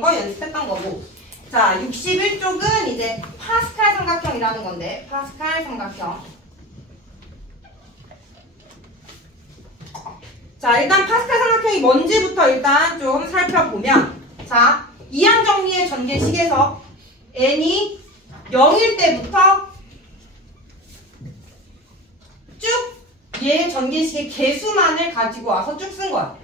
거 연습했던 거고. 자, 61쪽은 이제 파스칼 삼각형이라는 건데, 파스칼 삼각형. 자, 일단 파스칼 삼각형이 뭔지부터 일단 좀 살펴보면, 자, 이항 정리의 전개식에서 n이 0일 때부터 쭉 얘 전개식의 개수만을 가지고 와서 쭉 쓴 거야.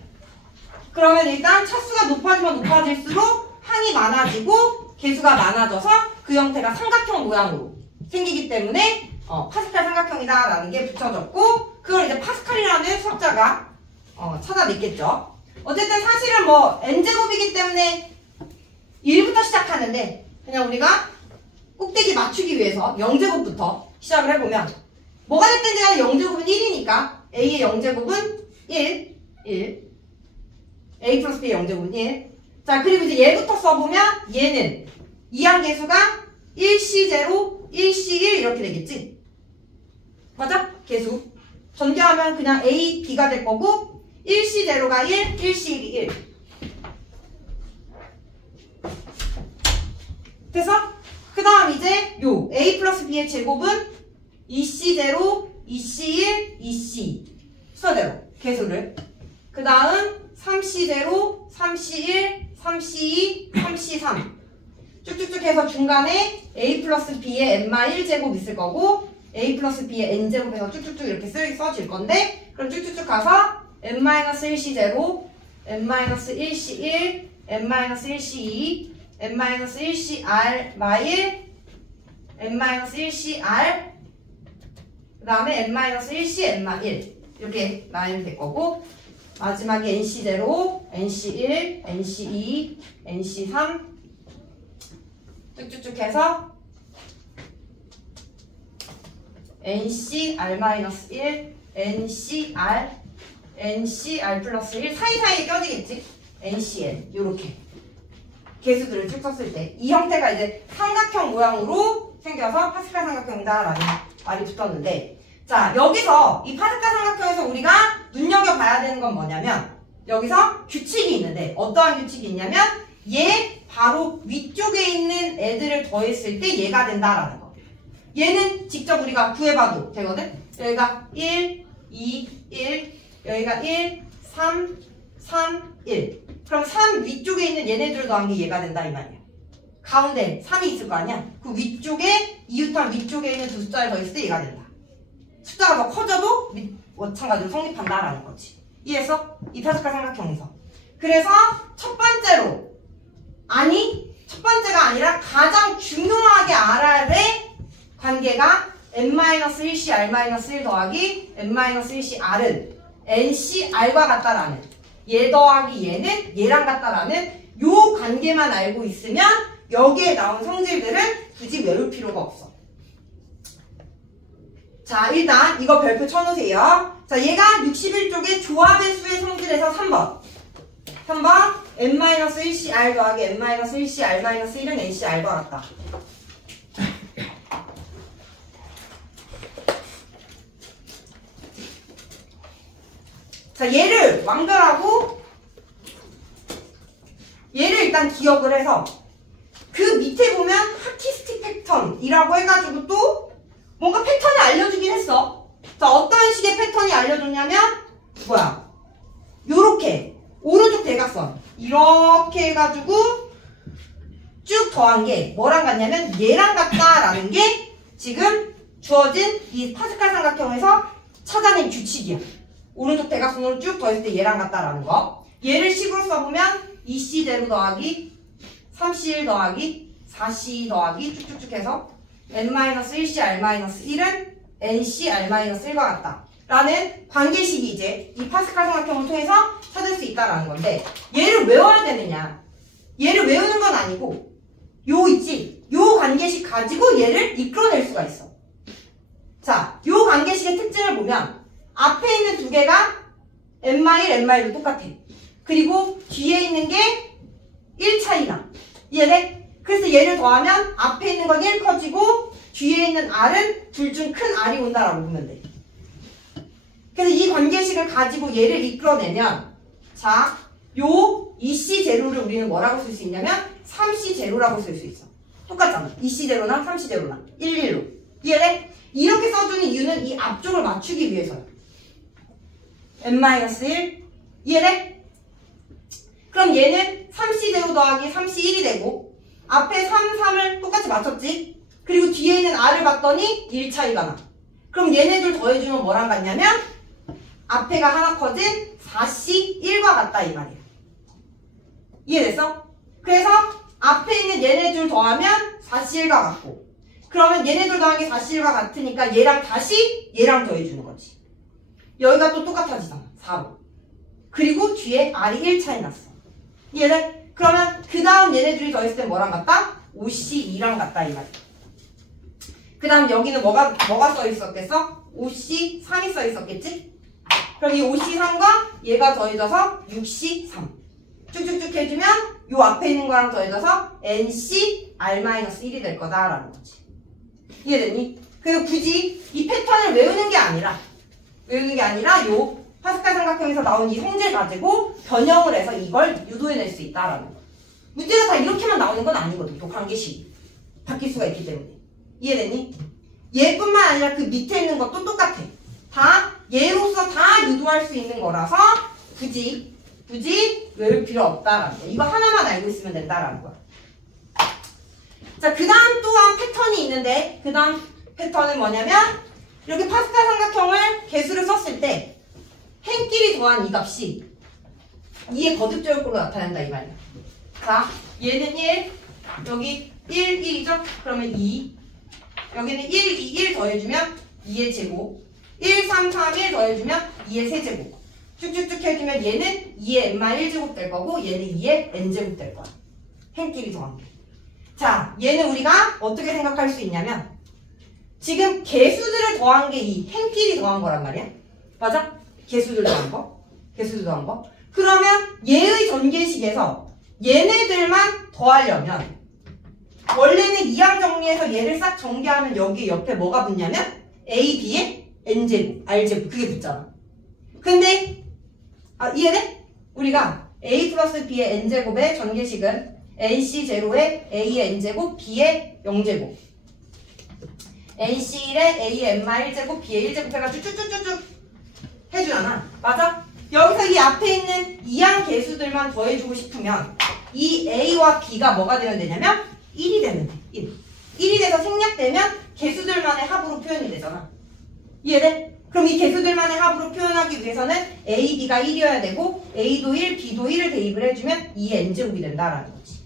그러면 일단 차수가 높아지면 높아질수록 항이 많아지고 개수가 많아져서 그 형태가 삼각형 모양으로 생기기 때문에 파스칼 삼각형이다 라는 게 붙여졌고, 그걸 이제 파스칼이라는 수학자가 찾아냈겠죠. 어쨌든 사실은 뭐 n제곱이기 때문에 1부터 시작하는데, 그냥 우리가 꼭대기 맞추기 위해서 0제곱부터 시작을 해보면 뭐가 됐든지 간에 0제곱은 1이니까 a의 0제곱은 1 a 플러스 b의 0제곱은 1. 자, 그리고 이제 얘부터 써보면 얘는 이항계수가 1C0, 1C1 이렇게 되겠지? 맞아? 계수 전개하면 그냥 a, b가 될 거고 1C0가 1, 1C1이 1. 돼서 그 다음 이제 요 a 플러스 b의 제곱은 2C0, 2C1, 2C 순서대로 개수를, 그 다음 3C0, 3C1, 3C2, 3C3 쭉쭉쭉 해서 중간에 a 플러스 b의 n-1제곱 있을 거고 a 플러스 b의 n제곱에서 쭉쭉쭉 이렇게 써질 건데, 그럼 쭉쭉쭉 가서 n-1C0, n-1C1, n-1C2, n-1CR-1, n-1CR, 그 다음에 n-1C, n-1 이렇게 나열이 될 거고, 마지막에 NC0, NC1, NC2, NC3 쭉쭉쭉 해서 NCR-1, NCR, NCR 플러스 1 사이사이에 껴지겠지? NCN 요렇게 개수들을 쭉 썼을 때 이 형태가 이제 삼각형 모양으로 생겨서 파스칼 삼각형이다 라는 말이 붙었는데, 자, 여기서 이 파스칼 삼각형에서 우리가 눈여겨봐야 되는 건 뭐냐면, 여기서 규칙이 있는데 어떠한 규칙이 있냐면 얘 바로 위쪽에 있는 애들을 더했을 때 얘가 된다라는 거. 얘는 직접 우리가 구해봐도 되거든? 여기가 1, 2, 1, 여기가 1, 3, 3, 1. 그럼 3 위쪽에 있는 얘네들을 더한 게 얘가 된다 이 말이야. 가운데 3이 있을 거 아니야? 그 위쪽에, 이웃한 위쪽에 있는 두 숫자를 더했을 때 얘가 된다. 숫자가 더 커져도 마찬가지로 성립한다라는 거지. 이해했어? 이 파스칼 삼각형에서. 그래서 첫 번째로, 아니 첫 번째가 아니라 가장 중요하게 알아야 될 관계가 n-1C R-1 더하기 n-1C R은 NCR과 같다라는, 얘 더하기 얘는 얘랑 같다라는 요 관계만 알고 있으면 여기에 나온 성질들은 굳이 외울 필요가 없어. 자, 일단 이거 별표 쳐놓으세요. 자, 얘가 61쪽의 조합의 수의 성질에서 3번 n-1CR 더하기 n-1C R-1은 NCR과 같다. 자, 얘를 완결하고 얘를 일단 기억을 해서 그 밑에 보면 하키스틱 패턴이라고 해가지고 또 뭔가 패턴을 알려주긴 했어. 자, 어떤 식의 패턴이 알려줬냐면 뭐야? 요렇게 오른쪽 대각선 이렇게 해가지고 쭉 더한 게 뭐랑 같냐면 얘랑 같다라는 게 지금 주어진 이 파스칼 삼각형에서 찾아낸 규칙이야. 오른쪽 대각선으로 쭉 더했을 때 얘랑 같다라는 거. 얘를 식으로 써보면 2C0 더하기 3C1 더하기 4C 더하기 쭉쭉쭉 해서 n-1C R-1은 NC R-1과 같다 라는 관계식이 이제 이 파스칼 삼각형을 통해서 찾을 수 있다라는 건데, 얘를 외워야 되느냐? 얘를 외우는 건 아니고 요 있지? 요 관계식 가지고 얘를 이끌어낼 수가 있어. 자, 요 관계식의 특징을 보면 앞에 있는 두 개가 n-1, n-1도 똑같아. 그리고 뒤에 있는 게 1 차이나. 이해돼? 그래서 얘를 더하면 앞에 있는 건 1 커지고 뒤에 있는 R은 둘 중 큰 R이 온다라고 보면 돼. 그래서 이 관계식을 가지고 얘를 이끌어내면, 자, 요 2C 제로를 우리는 뭐라고 쓸 수 있냐면 3C 제로라고 쓸 수 있어. 똑같잖아. 2C 제로나 3C 제로나 1, 1로. 이해돼? 이렇게 써주는 이유는 이 앞쪽을 맞추기 위해서야. n-1 이해돼? 그럼 얘는 3C 제로 더하기 3C 1이 되고 앞에 3, 3을 똑같이 맞췄지? 그리고 뒤에 있는 R을 봤더니 1 차이가 나. 그럼 얘네들 더해주면 뭐랑 같냐면 앞에가 하나 커진 4C 1과 같다 이 말이야. 이해됐어? 그래서 앞에 있는 얘네들 더하면 4C 1과 같고 그러면 얘네들 더하기 4C 1과 같으니까 얘랑 다시 얘랑 더해주는 거지. 여기가 또 똑같아지잖아. 4로. 그리고 뒤에 R이 1 차이 났어. 이해돼? 그러면 그 다음 얘네들이 더했을 때 뭐랑 같다? 5C 2랑 같다 이 말이야. 그 다음 여기는 뭐가 써 있었겠어? 5C 3이 써 있었겠지? 그럼 이 5C 3과 얘가 더해져서 6C 3 쭉쭉쭉 해주면 요 앞에 있는 거랑 더해져서 NC R-1이 될 거다라는 거지. 이해됐니? 그래서 굳이 이 패턴을 외우는 게 아니라 요 파스칼 삼각형에서 나온 이 성질 가지고 변형을 해서 이걸 유도해낼 수 있다라는 거. 문제가 다 이렇게만 나오는 건 아니거든. 또 관계식이 바뀔 수가 있기 때문에. 이해됐니? 얘뿐만 아니라 그 밑에 있는 것도 똑같아. 다 얘로서 다 유도할 수 있는 거라서 굳이 외울 필요 없다라는 거. 이거 하나만 알고 있으면 된다라는 거야. 자, 그 다음 또한 패턴이 있는데 그 다음 패턴은 뭐냐면 이렇게 파스칼 삼각형을 개수를 썼을 때 행끼리 더한 이 값이 2의 거듭제곱으로 나타난다 이 말이야. 자, 얘는 1, 여기 1, 1이죠? 그러면 2, 여기는 1, 2, 1 더해주면 2의 제곱, 1, 3, 3, 1 더해주면 2의 세제곱. 쭉쭉쭉 해주면 얘는 2의 n-1제곱 될 거고 얘는 2의 n제곱 될 거야. 행끼리 더한 게. 자, 얘는 우리가 어떻게 생각할 수 있냐면 지금 개수들을 더한 게 이 행끼리 더한 거란 말이야. 맞아? 개수들 더한 거. 그러면 얘의 전개식에서 얘네들만 더하려면 원래는 이항 정리해서 얘를 싹 전개하면 여기 옆에 뭐가 붙냐면 A, B의 N제곱, R제곱 그게 붙잖아. 근데 이해돼? 우리가 A 플러스 B의 N제곱의 전개식은 NC 제로의 A의 N제곱, B의 0제곱 NC 1의 A의 N-1제곱, B의 1제곱 해가지고 쭉쭉쭉쭉 해주잖아. 맞아? 여기서 이 앞에 있는 이항 개수들만 더해주고 싶으면 이 A와 B가 뭐가 되면 되냐면 1이 되면 돼. 1이 돼서 생략되면 개수들만의 합으로 표현이 되잖아. 이해돼? 그럼 이 개수들만의 합으로 표현하기 위해서는 A, B가 1이어야 되고 A도 1, B도 1을 대입을 해주면 2의 N제곱이 된다라는 거지.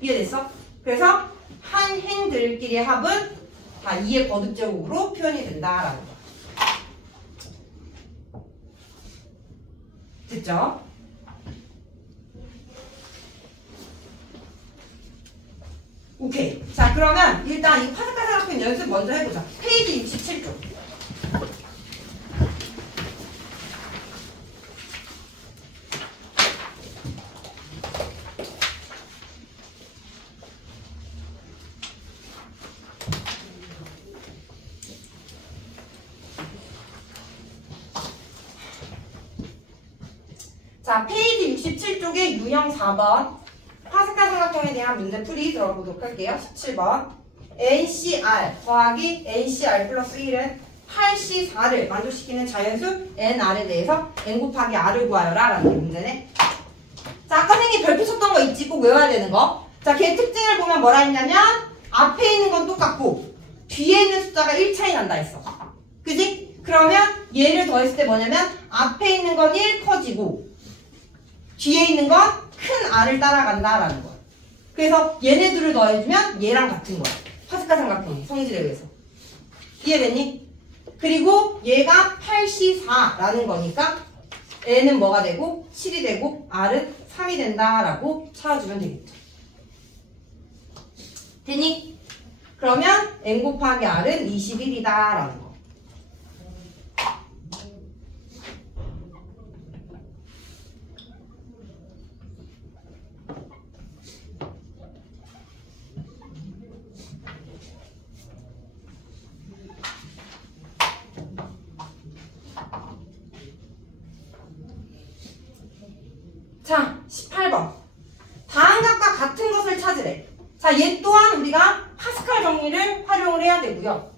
이해됐어? 그래서 한 행들끼리의 합은 다 2의 거듭제곱으로 표현이 된다라는 거. 됐죠? 오케이. 자, 그러면 일단 이 파스칼 삼각형 연습 먼저 해보자. 페이지 67쪽. 자, 페이지 67쪽에 유형 4번 파스칼 삼각형에 대한 문제풀이 들어보도록 할게요. 17번 NCR 더하기 NCR 플러스 1은 8C4를 만족시키는 자연수 NR에 대해서 N 곱하기 R을 구하여라 라는 문제네. 자, 아까 생긴 별표 쳤던 거 있지? 꼭 외워야 되는 거. 자, 걔 특징을 보면 뭐라 했냐면 앞에 있는 건 똑같고 뒤에 있는 숫자가 1 차이 난다 했어. 그지? 그러면 얘를 더했을 때 뭐냐면 앞에 있는 건 1 커지고 뒤에 있는 건 큰 R을 따라간다라는 거야. 그래서 얘네들을 더해주면 얘랑 같은 거야. 파스칼 삼각형의 성질에 의해서. 이해됐니? 그리고 얘가 8C4라는 거니까 N은 뭐가 되고 7이 되고 R은 3이 된다라고 찾아주면 되겠죠. 됐니? 그러면 N 곱하기 R은 21이다라는 거. 자, 자, 얘 또한 우리가 파스칼 정리를 활용을 해야 되고요.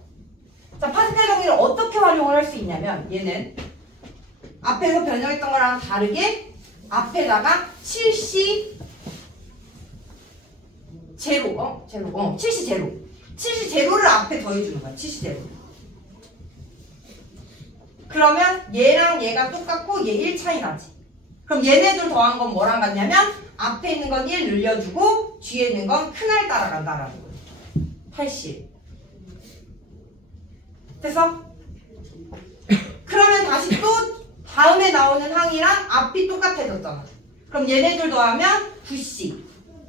자, 파스칼 정리를 어떻게 활용을 할 수 있냐면 얘는 앞에서 변형했던 거랑 다르게 앞에다가 7C 제로, 7C 제로. 7C 제로를 앞에 더해주는 거야, 7C 제로. 그러면 얘랑 얘가 똑같고 얘 1 차이 나지. 그럼 얘네들 더한 건 뭐랑 같냐면 앞에 있는 건 1 늘려주고 뒤에 있는 건 큰알 따라간다라는 거예요. 80. 됐어? 그러면 다시 또 다음에 나오는 항이랑 앞이 똑같아졌잖아. 그럼 얘네들 더하면 9C.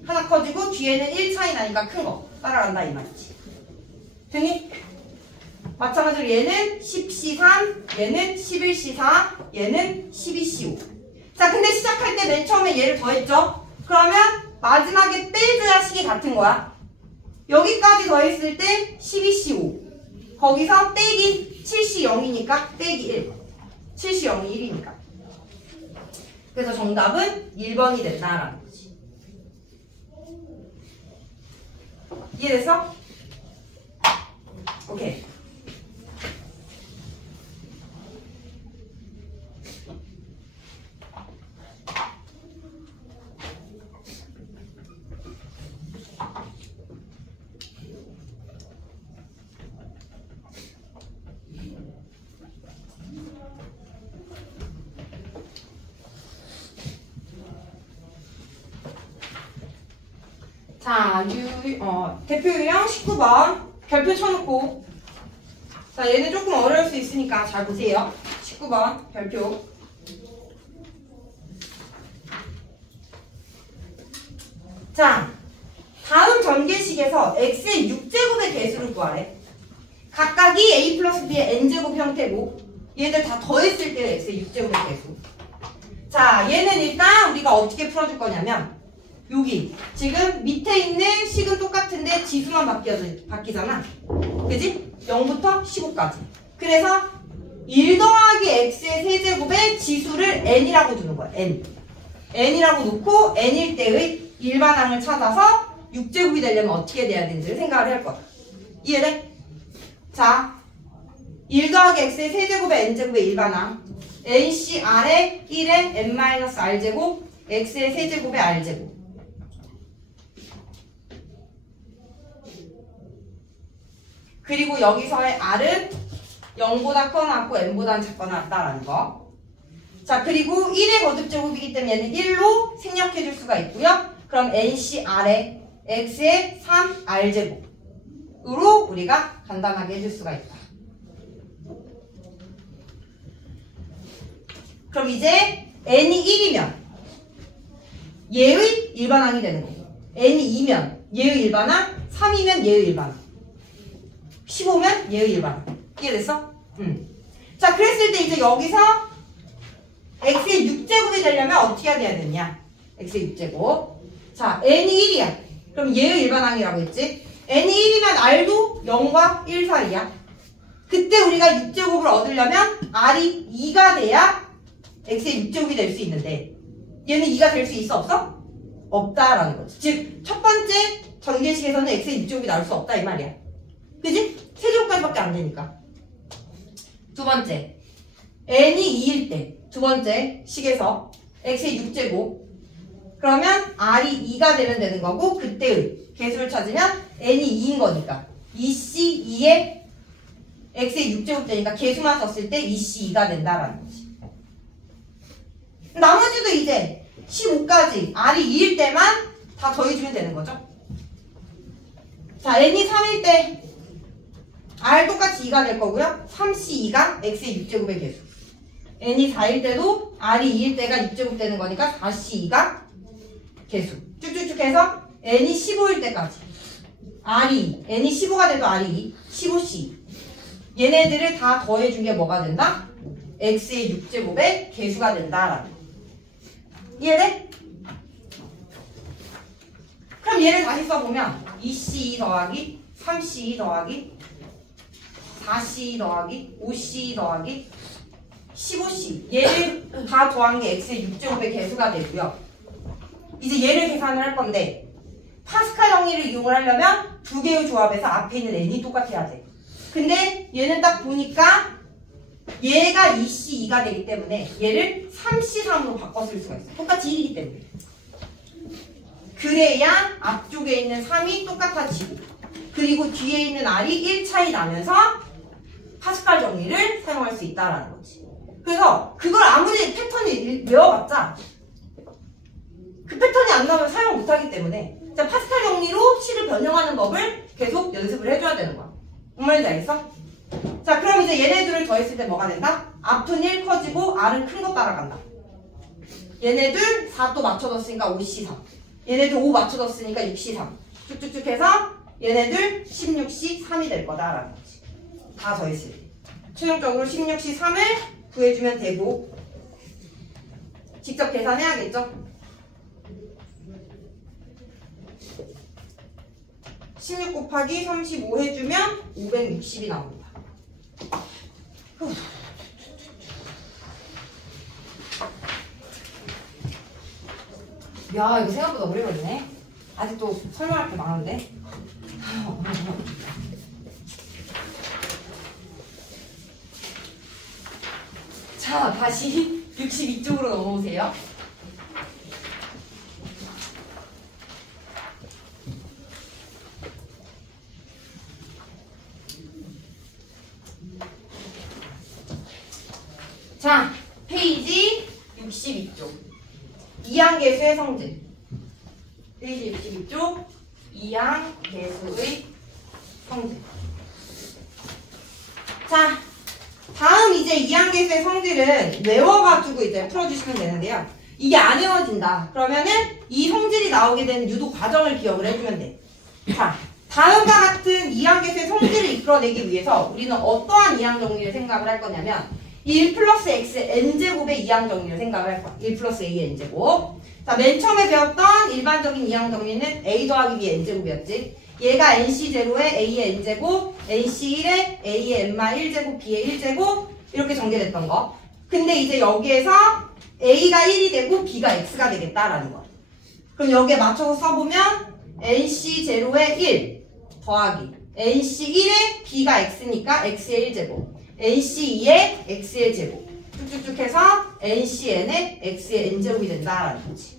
하나 커지고 뒤에는 1 차이 나니까 큰 거 따라간다 이 말이지. 됐니? 마찬가지로 얘는 10C3, 얘는 11C4, 얘는 12C5. 자, 근데 시작할 때 맨 처음에 얘를 더했죠? 그러면 마지막에 빼줘야 식이 같은 거야. 여기까지 더했을 때 12C5. 거기서 빼기 7C0이니까 빼기 1. 7C0이 1이니까. 그래서 정답은 1번이 된다라는 거지. 이해됐어? 오케이. 자, 대표 유형 19번 별표 쳐놓고. 자, 얘는 조금 어려울 수 있으니까 잘 보세요. 19번 별표. 자, 다음 전개식에서 x의 6제곱의 개수를 구하래. 각각이 a 플러스 b의 n제곱 형태고 얘들 다 더했을 때 x의 6제곱의 개수. 자, 얘는 일단 우리가 어떻게 풀어줄 거냐면 여기 지금 밑에 있는 식은 똑같은데 지수만 바뀌잖아. 그지? 0부터 15까지. 그래서 1 더하기 x의 세제곱의 지수를 n이라고 두는 거야. n이라고 놓고 n일 때의 일반항을 찾아서 6제곱이 되려면 어떻게 돼야 되는지를 생각을 할 거야. 이해돼? 자, 1 더하기 x의 세제곱의 n제곱의 일반항 ncr의 1의 n-r제곱 x의 세제곱의 r제곱. 그리고 여기서의 r은 0보다 커나 같고 n보다 작거나 같다라는 거. 자, 그리고 1의 거듭제곱이기 때문에 얘는 1로 생략해 줄 수가 있고요. 그럼 ncr의 x의 3r제곱으로 우리가 간단하게 해줄 수가 있다. 그럼 이제 n이 1이면 얘의 일반항이 되는 거고, n이 2면 얘의 일반항, 3이면 얘의 일반항, 15면 얘의 일반항. 이해됐어? 자, 그랬을 때 이제 여기서 x의 6제곱이 되려면 어떻게 해야 되냐? x의 6제곱. 자, n이 1이야. 그럼 얘의 일반항이라고 했지? n이 1이면 r도 0과 1 사이야. 그때 우리가 6제곱을 얻으려면 r이 2가 돼야 x의 6제곱이 될 수 있는데 얘는 2가 될 수 있어? 없어? 없다라는 거지. 즉, 첫 번째 전개식에서는 x의 6제곱이 나올 수 없다 이 말이야. 그지? 세제곱까지밖에 안 되니까. 두 번째, n이 2일 때 두 번째 식에서 x의 6제곱 그러면 r이 2가 되는 거고 그때의 개수를 찾으면 n이 2인 거니까 2c 2에 x의 6제곱 되니까 개수만 썼을 때 2c 2가 된다라는 거지. 나머지도 이제 15까지 r이 2일 때만 다 더해주면 되는 거죠. 자, n이 3일 때 r 똑같이 2가 될 거고요. 3c2가 x의 6제곱의 개수. n이 4일 때도 r이 2일 때가 6제곱 되는 거니까 4c2가 개수. 쭉쭉쭉 해서 n이 15일 때까지 n이 15가 돼도 r이 15c. 얘네들을 다 더해준 게 뭐가 된다? x의 6제곱의 개수가 된다라는 거. 이해돼? 그럼 얘를 다시 써보면 2c 더하기 3c 더하기 4c 더하기 5c 더하기 15c 얘를 다 더한 게 x의 6제곱의 개수가 되고요. 이제 얘를 계산을 할 건데 파스칼 정리를 정리를 이용을 하려면 두 개의 조합에서 앞에 있는 n이 똑같아야 돼. 근데 얘는 딱 보니까 얘가 2C2가 되기 때문에 얘를 3C3으로 바꿔 쓸 수가 있어. 똑같이 1이기 때문에. 그래야 앞쪽에 있는 3이 똑같아지고 그리고 뒤에 있는 R이 1 차이 나면서 파스칼 정리를 사용할 수 있다라는 거지. 그래서 그걸 아무리 패턴이 외워봤자 그 패턴이 안 나오면 사용 못하기 때문에 파스칼 정리로 C를 변형하는 법을 계속 연습을 해줘야 되는 거야. 뭔 말인지 알겠어? 자, 그럼 이제 얘네들을 더했을 때 뭐가 된다? 앞은 1 커지고 R은 큰 거 따라간다. 얘네들 4 또 맞춰줬으니까 5C3. 얘네들 5 맞춰줬으니까 6C3. 쭉쭉쭉 해서 얘네들 16C3이 될 거다라는 거지. 다 더했을 때. 최종적으로 16C3을 구해주면 되고 직접 계산해야겠죠? 16 곱하기 35 해주면 560이 나옵니다. 야, 이거 생각보다 오래 걸리네. 아직도 설명할 게 많은데. 자, 다시 62쪽으로 넘어오세요. 자, 페이지 62쪽. 이항계수의 성질. 페이지 62쪽. 이항계수의 성질. 자, 다음 이제 이항계수의 성질은 외워가지고 이제 풀어주시면 되는데요. 이게 안 외워진다. 그러면은 이 성질이 나오게 되는 유도 과정을 기억을 해주면 돼. 자, 다음과 같은 이항계수의 성질을 이끌어내기 위해서 우리는 어떠한 이항 정리를 생각을 할 거냐면 1 플러스 x n제곱의 이항 정리를 생각을 할 거야. 1 플러스 a n제곱. 자, 맨 처음에 배웠던 일반적인 이항 정리는 a 더하기 b n제곱이었지. 얘가 nc0에 a의 n제곱, nc1에 a의 n-1제곱, b의 1제곱 이렇게 전개됐던 거. 근데 이제 여기에서 a가 1이 되고 b가 x가 되겠다라는 거. 그럼 여기에 맞춰서 써보면 nc0에 1 더하기 nc1에 b가 x니까 x의 1제곱 nc2에 x의 제곱 쭉쭉쭉 해서 ncn에 x의 n제곱이 된다라는 거지.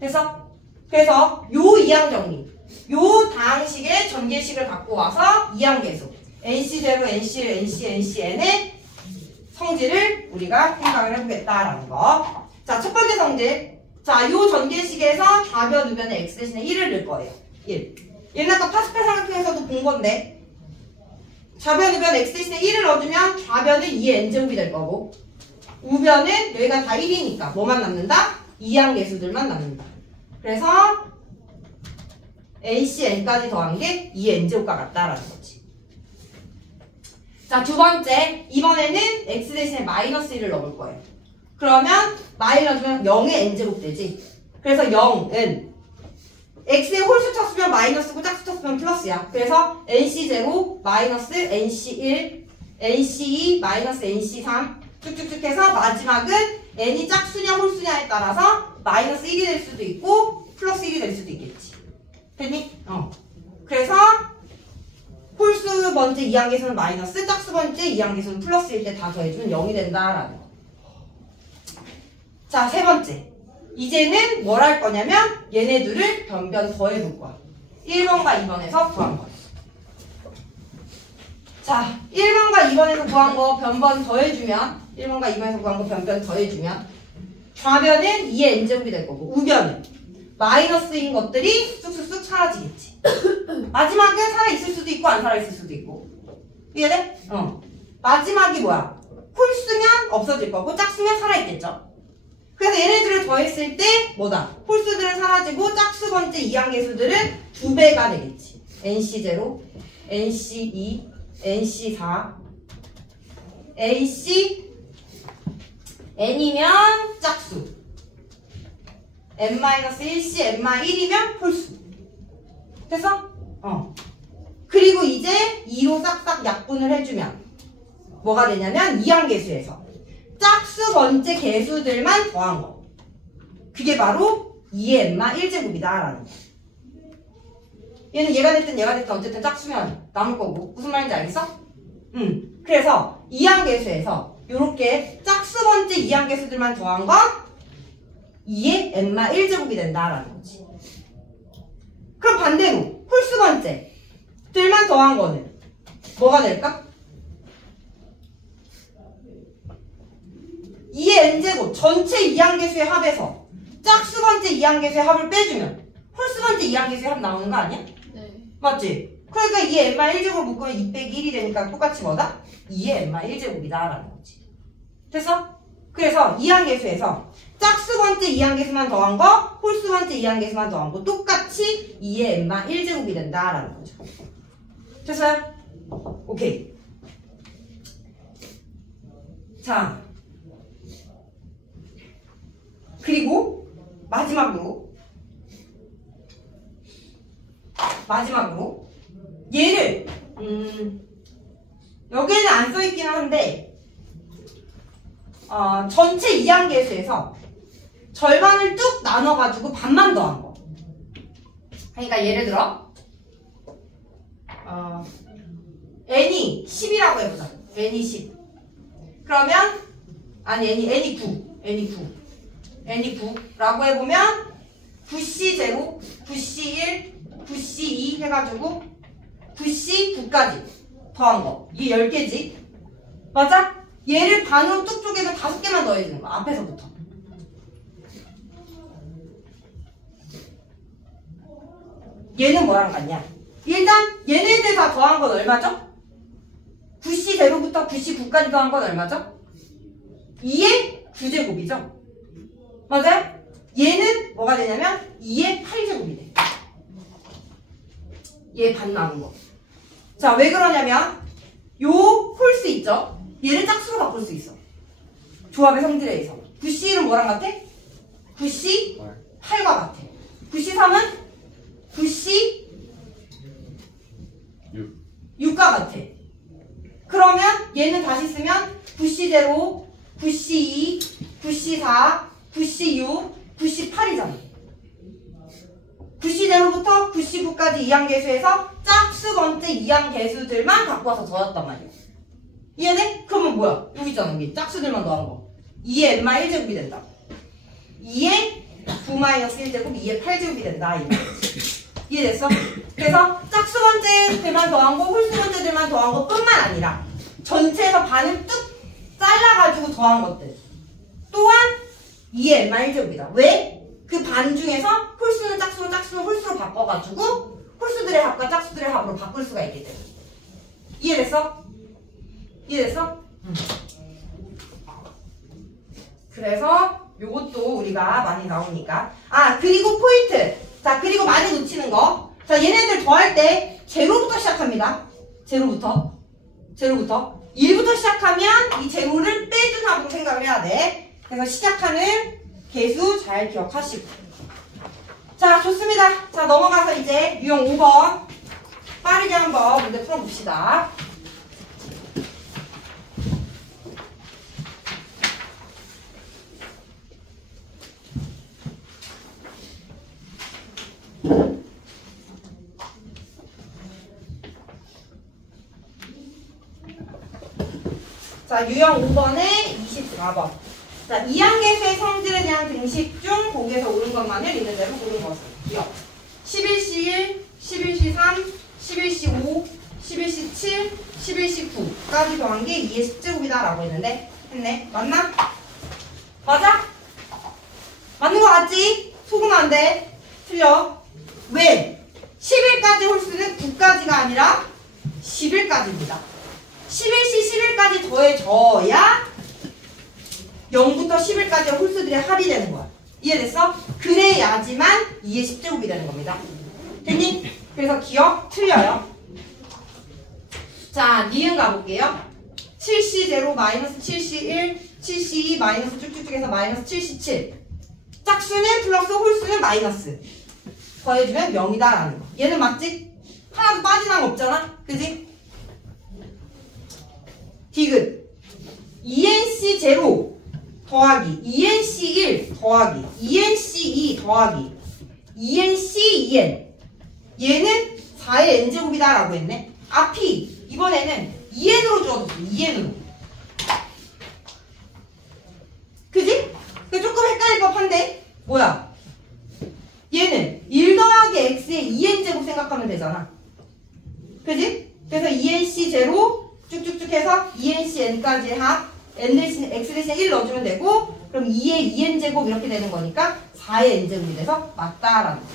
그래서 요 이항 정리, 요 다항식의 전개식을 갖고 와서 이항계수 nc0, nc1, nc, ncn의 성질을 우리가 생각을 해보겠다라는 거. 자, 첫 번째 성질. 자, 요 전개식에서 좌변, 우변에 x 대신에 1을 넣을 거예요. 1. 얘는 아까 파스칼 삼각형에서도 본 건데 좌변, 우변 x 대신에 1을 넣어주면 좌변은 2의 n제곱이 될 거고 우변은 여기가 다 1이니까 뭐만 남는다? 이항계수들만 남는다. 그래서 ncn까지 더한 게 2의 n제곱과 같다라는 거지. 자, 두 번째. 이번에는 x 대신에 마이너스 1을 넣을 거예요. 그러면 마이너스면 0의 n제곱 되지. 그래서 0은 x의 홀수차 쓰면 마이너스고 짝수차 쓰면 플러스야. 그래서 nc0 마이너스 nc1 nc2 마이너스 nc3 쭉쭉쭉 해서 마지막은 n이 짝수냐 홀수냐에 따라서 마이너스 1이 될 수도 있고 플러스 1이 될 수도 있겠지. 됐니? 그래서 홀수 번째 이항계수는 마이너스, 짝수 번째 이항계수는 플러스일 때 다 더해주면 0이 된다라는 거. 자, 세 번째. 이제는 뭘 할 거냐면 얘네들을 변변 더해볼 거야. 1번과 2번에서 구한 거야. 자, 1번과 2번에서 구한 거 변변 더해주면 1번과 2번에서 구한 거 변변 더해주면 좌변은 2의 n제곱이 될 거고 우변은 마이너스인 것들이 쑥쑥쑥 사라지겠지. 마지막은 살아있을 수도 있고 안 살아있을 수도 있고. 이해돼? 마지막이 뭐야? 홀수면 없어질 거고 짝수면 살아있겠죠. 그래서 얘네들을 더했을 때 뭐다? 홀수들은 사라지고 짝수 번째 이항계수들은 2배가 되겠지. nc0, nc2, nc4, nc n이면 짝수 n-1c, n-1이면 홀수. 됐어? 그리고 이제 2로 싹싹 약분을 해주면 뭐가 되냐면 이항계수에서 짝수 번째 계수들만 더한 거. 그게 바로 2의 n-1제곱이다 라는 거. 얘는 얘가 됐든 얘가 됐든 어쨌든 짝수면 남을 거고. 무슨 말인지 알겠어? 그래서 이항계수에서 요렇게 짝수 번째 이항계수들만 더한 건 2의 n마 1제곱이 된다라는 거지. 그럼 반대로 홀수 번째들만 더한 거는 뭐가 될까? 2의 n제곱 전체 이항계수의 합에서 짝수 번째 이항계수의 합을 빼주면 홀수 번째 이항계수의 합 나오는 거 아니야? 네. 맞지? 그러니까 2의 n마 1제곱 묶으면 2 빼기 1이 되니까 똑같이 뭐다? 2의 n마 1제곱이다 라는 거지. 됐어? 그래서 이항계수에서 짝수 번째 이항계수만 더한 거, 홀수 번째 이항계수만 더한 거 똑같이 2의 n마 1제곱이 된다라는 거죠. 됐어요? 오케이. 자, 그리고 마지막으로 얘를 여기에는 안 써있긴 한데 전체 이항계수에서 절반을 뚝 나눠가지고 반만 더한 거. 그러니까 예를 들어 n이 10이라고 해보자. n이 10. 그러면 아니 n이 9라고 해보면 9C 제곱, 9C 1, 9C 2 해가지고 9C 9까지 더한 거. 이게 10개지. 맞아? 얘를 반으로 뚝 쪼개면 5개만 더해주는 거야. 앞에서부터. 얘는 뭐랑 같냐? 일단 얘네들 다 더한 건 얼마죠? 9C 제로부터 9C 9까지 더한 건 얼마죠? 2의 9제곱이죠? 맞아요? 얘는 뭐가 되냐면 2의 8제곱이 돼. 얘 반 나온 거. 자, 왜 그러냐면 요 홀수 있죠? 얘를 짝수로 바꿀 수 있어. 조합의 성질에 의해서. 9C1은 뭐랑 같아? 9C 8과 같아. 9C 3은 9C 6과 같아. 그러면 얘는 다시 쓰면 9C 0, 9C 2, 9C 4, 9C 6, 9C 8이잖아. 9C 0부터 9C 9까지 이항계수에서 짝수 번째 이항계수들만 갖고 와서 더했단 말이야. 이해돼? 그러면 뭐야? 여기 있잖아. 여기 짝수들만 더한 거. 2의 n마 1제곱이 된다. 2의 9-1제곱, 2의 8제곱이 된다. 이해됐어? 그래서 짝수 번째들만 더한 거, 홀수 번째들만 더한 거 뿐만 아니라 전체에서 반을 뚝 잘라가지고 더한 것들 또한 2의 n마 1제곱이다. 왜? 그 반 중에서 홀수는 짝수로, 짝수는 홀수로 바꿔가지고 홀수들의 합과 짝수들의 합으로 바꿀 수가 있기 때문에. 이해됐어? 이해됐어? 그래서 요것도 우리가 많이 나오니까. 아, 그리고 포인트. 자, 그리고 많이 놓치는 거. 자, 얘네들 더할 때 제로부터 시작합니다. 제로부터 1부터 시작하면 이 제로를 빼준 합으로 생각을 해야 돼. 그래서 시작하는 개수 잘 기억하시고. 자, 좋습니다. 자, 넘어가서 이제 유형 5번 빠르게 한번 문제 풀어봅시다. 자, 유형 5번에 24번. 자, 이항계수의 성질에 대한 등식 중 보기에서 옳은 것만을 있는 대로 고른 것은. 기억. 11C 1, 11C 3, 11C 5, 11C 7, 11C 9까지 더한 게 2의 10제곱이다 라고 했는데 했네. 맞나? 맞아? 맞는 거 같지? 속으면 안 돼. 틀려. 왜? 11까지 홀수는 9까지가 아니라 11까지입니다. 11C 11까지 더해져야 0부터 11까지의 홀수들의 합이 되는 거야. 이해됐어? 그래야지만 2의 10제곱이 되는 겁니다. 됐니? 그래서 기억 틀려요. 자, 니은 가볼게요. 7C0 마이너스 7C1, 7C2 마이너스 쭉쭉쭉 해서 마이너스 7C7. 짝수는 플러스 홀수는 마이너스. 더해주면 0이다 라는 거. 얘는 맞지? 하나도 빠진 거 없잖아? 그지? 디귿 2NC0 더하기 2NC1 더하기 2NC2 더하기 2NC2N 얘는 4의 n제곱이다 라고 했네. 앞이 이번에는 2n으로 주어졌어. 2n으로. 그지? 조금 헷갈릴 법한데 뭐야? 얘는 1 더하기 x의 2n제곱 생각하면 되잖아. 그지? 그래서 2nc 제로 쭉쭉쭉 해서 2nc n까지 합 n 대신 x 대신 1 넣어주면 되고 그럼 2의 2n제곱 이렇게 되는 거니까 4의 n제곱이 돼서 맞다라는 거지.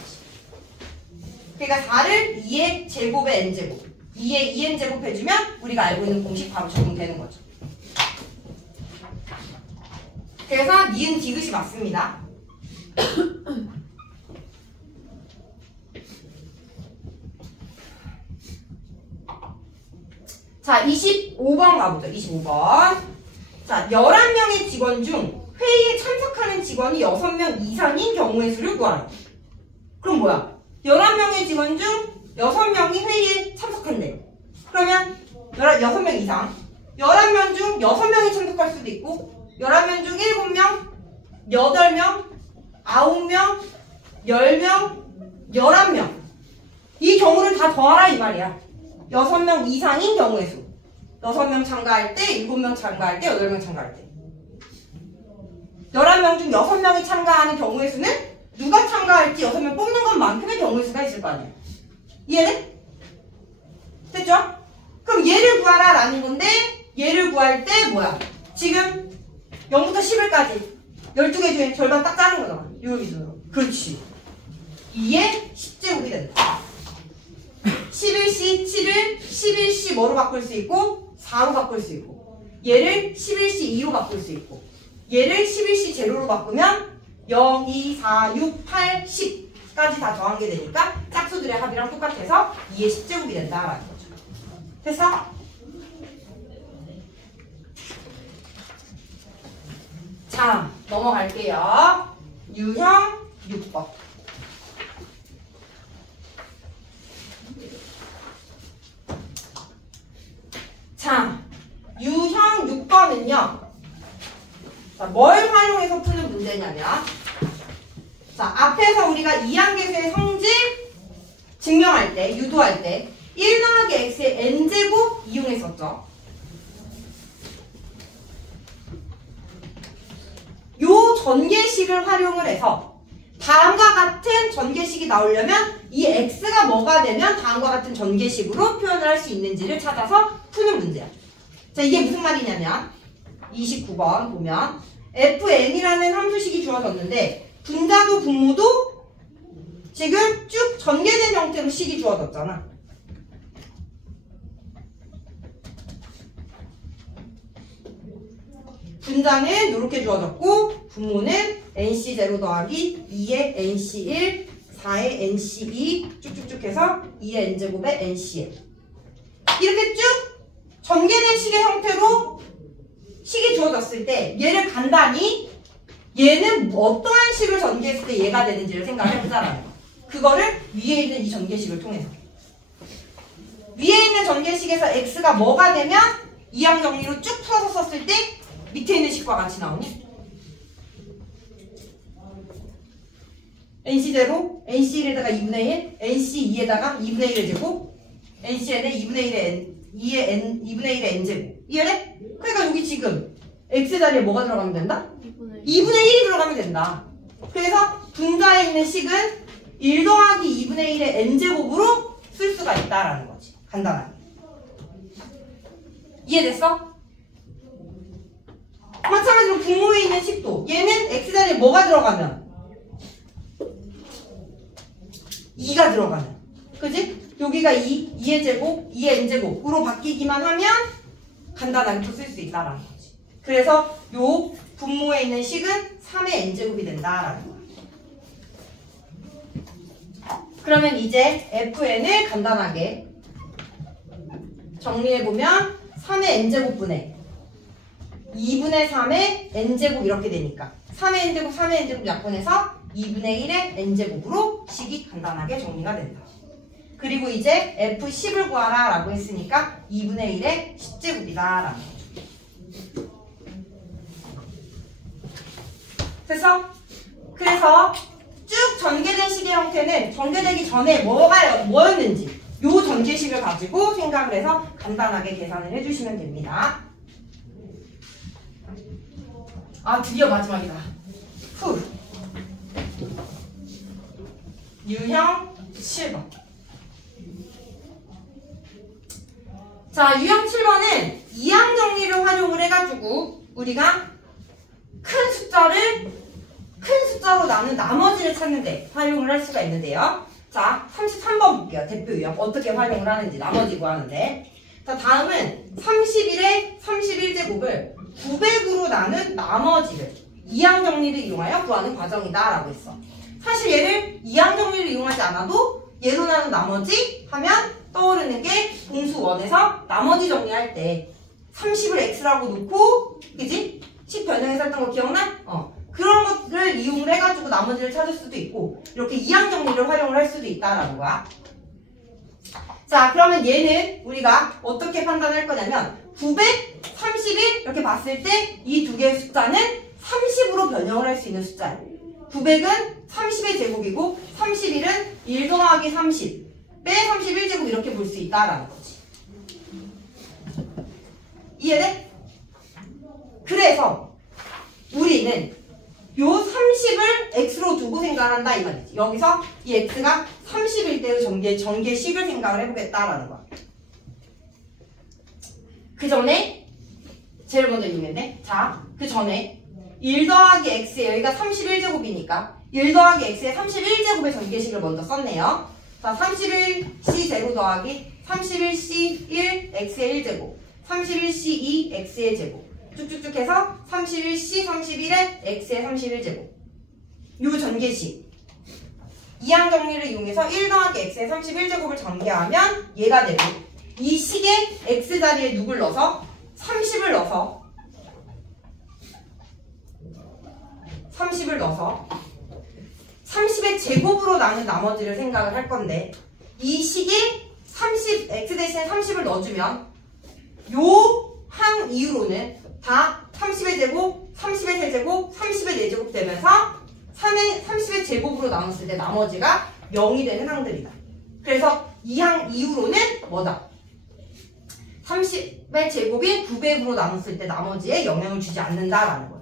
그러니까 4를 2의 제곱의 n제곱 2의 2n제곱 해주면 우리가 알고 있는 공식 바로 적용되는 거죠. 그래서 니은 디귿이 맞습니다. 자, 25번 가보죠. 25번. 자, 11명의 직원 중 회의에 참석하는 직원이 6명 이상인 경우의 수를 구하라. 그럼 뭐야? 11명의 직원 중 6명이 회의에 참석한대. 그러면 6명 이상. 11명 중 6명이 참석할 수도 있고 11명 중 7명, 8명, 9명, 10명, 11명. 이 경우를 다 더하라 이 말이야. 6명 이상인 경우의 수. 6명 참가할 때, 7명 참가할 때, 8명 참가할 때. 11명 중 6명이 참가하는 경우의 수는 누가 참가할지 6명 뽑는 것만큼의 경우의 수가 있을 거 아니야. 이해돼? 됐죠? 그럼 얘를 구하라 라는 건데 얘를 구할 때 뭐야? 지금 0부터 10일까지 12개 중에 절반 딱 짜는 거잖아. 요 기준으로. 그렇지. 2의 10제곱이 된다. 11시 7을 11시 뭐로 바꿀 수 있고 4로 바꿀 수 있고 얘를 11시 2로 바꿀 수 있고 얘를 11시 제로로 바꾸면 0, 2, 4, 6, 8, 10까지 다 더한 게 되니까 짝수들의 합이랑 똑같아서 2의 10제곱이 된다라는 거죠. 됐어? 자, 넘어갈게요. 유형 6번. 자, 유형 6번은요. 자, 뭘 활용해서 푸는 문제냐면 자, 앞에서 우리가 이항계수의 성질 증명할 때, 유도할 때 1 더하기 x의 n제곱 이용했었죠. 요 전개식을 활용을 해서 다음과 같은 전개식이 나오려면 이 x가 뭐가 되면 다음과 같은 전개식으로 표현을 할 수 있는지를 찾아서 푸는 문제야. 자, 이게 무슨 말이냐면 29번 보면 fn이라는 함수식이 주어졌는데 분자도 분모도 지금 쭉 전개된 형태로 식이 주어졌잖아. 분자는 이렇게 주어졌고 분모는 nc0 더하기 2의 nc1 4의 nc2 쭉쭉쭉 해서 2의 n제곱의 nCn 이렇게 쭉 전개된 식의 형태로 식이 주어졌을 때 얘를 간단히 얘는 어떠한 식을 전개했을 때 얘가 되는지를 생각해보자라는 거. 그거를 위에 있는 이 전개식을 통해서 위에 있는 전개식에서 x가 뭐가 되면 이항 정리로 쭉 풀어서 썼을 때 밑에 있는 식과 같이 나오니? nc0, nc1에다가 2분의 1, nc2에다가 2분의 1의 제곱, ncn에 2분의 1의 n제곱. 이해돼? 그러니까 여기 지금 x 자리에 뭐가 들어가면 된다? 2분의 1이 들어가면 된다. 그래서 분자에 있는 식은 1 더하기 2분의 1의 n제곱으로 쓸 수가 있다라는 거지. 간단하게. 이해됐어? 마찬가지로 분모에 있는 식도 얘는 x자리에 뭐가 들어가면 2가 들어가면 그지? 여기가 2의 제곱, 2의 n제곱으로 바뀌기만 하면 간단하게 또 쓸 수 있다라는 거지. 그래서 요 분모에 있는 식은 3의 n제곱이 된다라는 거야. 그러면 이제 fn을 간단하게 정리해보면 3의 n제곱분의 2분의 3의 n제곱 이렇게 되니까 3의 n제곱, 3의 n제곱 약분해서 2분의 1의 n제곱으로 식이 간단하게 정리가 된다. 그리고 이제 F10을 구하라 라고 했으니까 2분의 1의 10제곱이다 라는 거죠. 됐어? 그래서 쭉 전개된 식의 형태는 전개되기 전에 뭐였는지 요 수를 가지고 생각을 해서 간단하게 계산을 해주시면 됩니다. 아, 드디어 마지막이다. 후. 유형 7번. 자, 유형 7번은 이항 정리를 활용을 해가지고 우리가 큰 숫자로 나눈 나머지를 찾는데 활용을 할 수가 있는데요. 자, 33번 볼게요. 대표 유형. 어떻게 활용을 하는지 나머지 구하는데. 자, 다음은 31의 31제곱을 900으로 나눈 나머지를 이항 정리를 이용하여 구하는 과정이다 라고 했어. 사실 얘를 이항 정리를 이용하지 않아도 얘로 나눈 나머지 하면 떠오르는 게 공수 1에서 나머지 정리할 때 30을 x라고 놓고, 그지? 10 변형해서 했던 거 기억나? 그런 것들을 이용을 해가지고 나머지를 찾을 수도 있고, 이렇게 이항 정리를 활용을 할 수도 있다라는 거야. 자, 그러면 얘는 우리가 어떻게 판단할 거냐면 900, 31 이렇게 봤을 때 이 두 개의 숫자는 30으로 변형을 할 수 있는 숫자예요. 900은 30의 제곱이고 31은 1 더하기 30 빼 31제곱 이렇게 볼 수 있다라는 거지. 이해돼? 그래서 우리는 요 30을 x로 두고 생각을 한다 이 말이지. 여기서 이 x가 30일 때의 전개식을 생각을 해보겠다라는 거야. 그 전에 제일 먼저 이용했네. 자, 그 전에 1 더하기 x에 여기가 31제곱이니까 1 더하기 x에 31제곱의 전개식을 먼저 썼네요. 자, 31c 제곱 더하기 31c1 x의 1제곱 31c2 x의 제곱 쭉쭉쭉 해서 31c 31의 x의 31제곱 요 전개식 이항 정리를 이용해서 1 더하기 x의 31제곱을 전개하면 얘가 되고 이 식의 x자리에 누굴 넣어서 30을 넣어서 30의 제곱으로 나눈 나머지를 생각을 할 건데 이 식에 30, x 대신에 30을 넣어주면 요 항 이후로는 다 30의 제곱, 30의 세제곱, 30의 4제곱 되면서 30의 제곱으로 나눴을 때 나머지가 0이 되는 항들이다. 그래서 이 항 이후로는 뭐다? 30의 제곱이 900으로 나눴을 때 나머지에 영향을 주지 않는다라는 거야.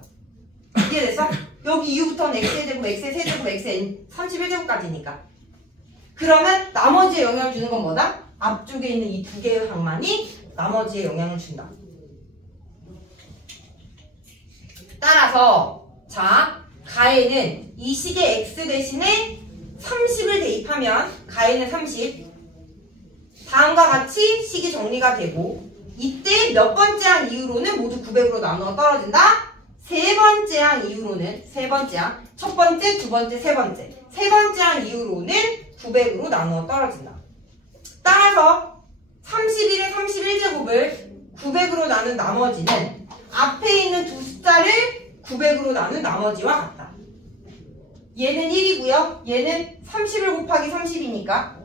이해됐어? 여기 이후부터는 x의 제곱, x의 세제곱, x의 31제곱까지니까. 그러면 나머지에 영향을 주는 건 뭐다? 앞쪽에 있는 이 두 개의 항만이 나머지에 영향을 준다. 따라서 자, 가에는 이 식의 x 대신에 30을 대입하면 가에는 30 다음과 같이 식이 정리가 되고 이때 몇 번째 항 이후로는 모두 900으로 나누어 떨어진다. 세 번째 항 이후로는 세 번째 항 첫 번째, 두 번째, 세 번째 항 이후로는 900으로 나누어 떨어진다. 따라서 31의 31제곱을 900으로 나눈 나머지는 앞에 있는 두 숫자를 900으로 나눈 나머지와 같다. 얘는 1이고요. 얘는 31 곱하기 30이니까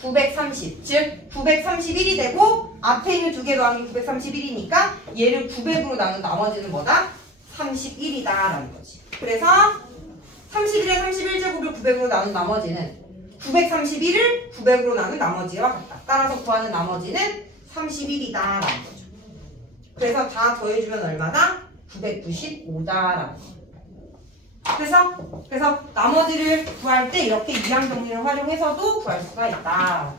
930. 즉 931이 되고 앞에 있는 두 개 더하기 931이니까 얘를 900으로 나눈 나머지는 뭐다? 31이다 라는 거지. 그래서 31의 31제곱을 900으로 나눈 나머지는 931을 900으로 나눈 나머지와 같다. 따라서 구하는 나머지는 31이다 라는 거죠. 그래서 다 더해주면 얼마다? 995다라는 거. 그래서 나머지를 구할 때 이렇게 이항 정리를 활용해서도 구할 수가 있다.